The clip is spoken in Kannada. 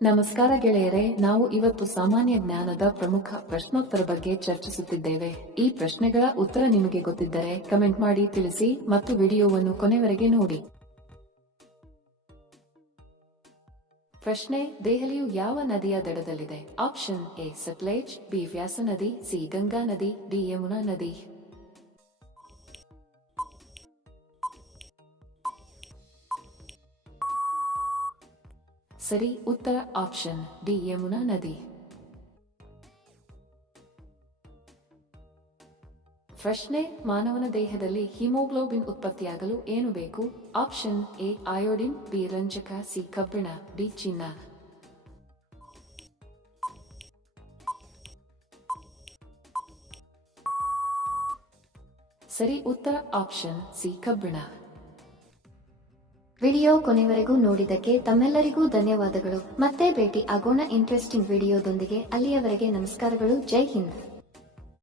ನಮಸ್ಕಾರ ಗೆಳೆಯರೆ, ನಾವು ಇವತ್ತು ಸಾಮಾನ್ಯ ಜ್ಞಾನದ ಪ್ರಮುಖ ಪ್ರಶ್ನೋತ್ತರ ಬಗ್ಗೆ ಚರ್ಚಿಸುತ್ತಿದ್ದೇವೆ. ಈ ಪ್ರಶ್ನೆಗಳ ಉತ್ತರ ನಿಮಗೆ ಗೊತ್ತಿದ್ದರೆ ಕಮೆಂಟ್ ಮಾಡಿ ತಿಳಿಸಿ ಮತ್ತು ವಿಡಿಯೋವನ್ನು ಕೊನೆವರೆಗೆ ನೋಡಿ. ಪ್ರಶ್ನೆ: ದೆಹಲಿಯು ಯಾವ ನದಿಯ ದಡದಲ್ಲಿದೆ? ಆಪ್ಷನ್ ಎ ಸಟ್ಲೇಜ್, ಬಿ ವ್ಯಾಸ ನದಿ, ಸಿ ಗಂಗಾ ನದಿ, ಡಿ ಯಮುನಾ ನದಿ. ಸರಿ ಉತ್ತರ ಆಪ್ಷನ್ ಡಿ ಯಮುನಾ ನದಿ. ಪ್ರಶ್ನೆ: ಮಾನವನ ದೇಹದಲ್ಲಿ ಹಿಮೋಗ್ಲೋಬಿನ್ ಉತ್ಪತ್ತಿಯಾಗಲು ಏನು ಬೇಕು? ಆಪ್ಷನ್ ಎ ಅಯೋಡಿನ್, ಬಿ ರಂಜಕ, ಸಿ ಕಬ್ಬಿಣ, ಡಿ ಚಿನ್ನ. ಸರಿ ಉತ್ತರ ಆಪ್ಷನ್ ಸಿ ಕಬ್ಬಿಣ. ವಿಡಿಯೋ ಕೊನೆವರೆಗೂ ನೋಡಿದ್ದಕ್ಕೆ ತಮ್ಮೆಲ್ಲರಿಗೂ ಧನ್ಯವಾದಗಳು. ಮತ್ತೆ ಭೇಟಿ ಆಗೋಣ ಇಂಟ್ರೆಸ್ಟಿಂಗ್ ವಿಡಿಯೋದೊಂದಿಗೆ. ಅಲ್ಲಿಯವರೆಗೆ ನಮಸ್ಕಾರಗಳು. ಜೈ ಹಿಂದ್.